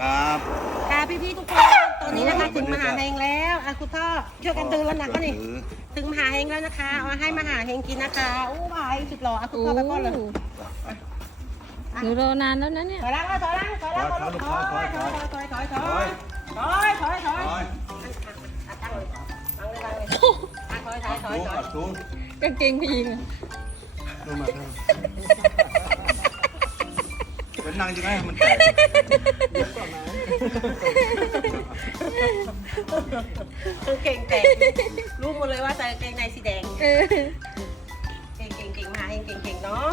ครับ ค่ะพี่ๆทุกคนตอนนี้นะคะถึงมหาเฮงแล้วอะคุณพ่อช่วยกันดึงแล้วนะก็นี่ถือถึงมหาเฮงแล้วนะคะเอาให้มหาเฮงกินนะคะอู้พายสุดหล่ออะคุณโอ้พ่อไปป้อนเลยหนูรอนานแล้วนะเนี่ยถอยหล่างถอยหล่างถอยหล่างถอยถอยถอยถอยถอยถอยถอยถอยถอยโอ้ยอะตั้งเลยตั้งเลยตั้งเลยอะถอยถอยถอยดูถอยอะดูกางเกงผู้หญิงอะดูมาดูเป็ นางยังไงมันแตกกางเกงแตกรู้หมดเลยว่าใส่กางเกงในสีแดง เออเก่งเก่งเก่งมาเฮงเก่งเก่งเนาะ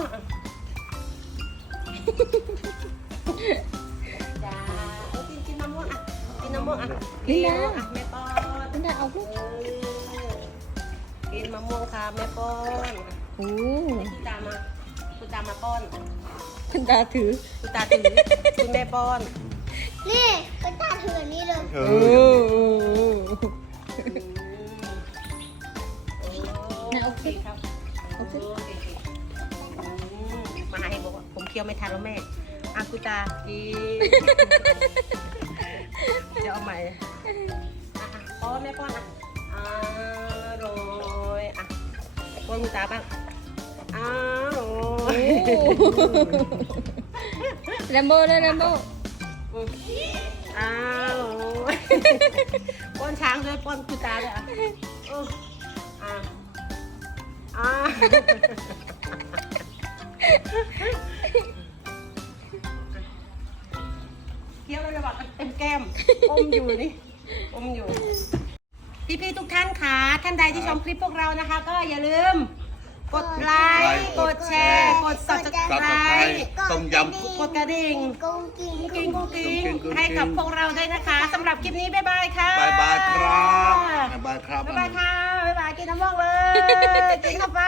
จ้าเอากินกินมะม่วงอะกินมะม่วงอะกินมะม่วอะแม่ป้อนคุณดาเอาลูกกินมะม่วงค่ะแม่ป้อนโอ้คุณตามาคุณตามาป้อน คุณดาถือ คุณตาถือคุณแม่ป้อน นี่ก็ตาถืออันนี้เลยเอโอ้อโหอืมโอเคครับโอเคอืมมาหาเฮงบอกว่าผมเคี้ยวไม่ทันแล้วแม่อะคุณตากินเดี๋ยวเอาใหม่อะอะป้อนแม่ป้อนอะอร่อยอะป้อนคุณตาบ้างอร่อย แรมโบ้เลยแรมโบ้อืมอร่อยป้อนช้างด้วยป้อนคุณตาด้วยอะเอออะอะเคี้ยวแล้วจะบเต็มแก้ม อมอยู่นี่ อมอยู่พี่ๆทุกท่านค่ะ ท่านใดที่ชมคลิปพวกเรานะคะ ก็อย่าลืม กดไลค์ กดแชร์ กดตัดตะไคร้ subscribe ต้มยกดกระดิ่งกุ้งกิ้งกุ้งกิ้งกุ้งกิ้งกุ้งกิ้งให้กับพวกเราด้วยนะคะสำหรับคลิปนี้บ๊ายบายค่ะำบายบายครับบายบายครับบ๊ายบายค่ะบ๊ายบายกินน้ำมอกเลยกินเข้าไป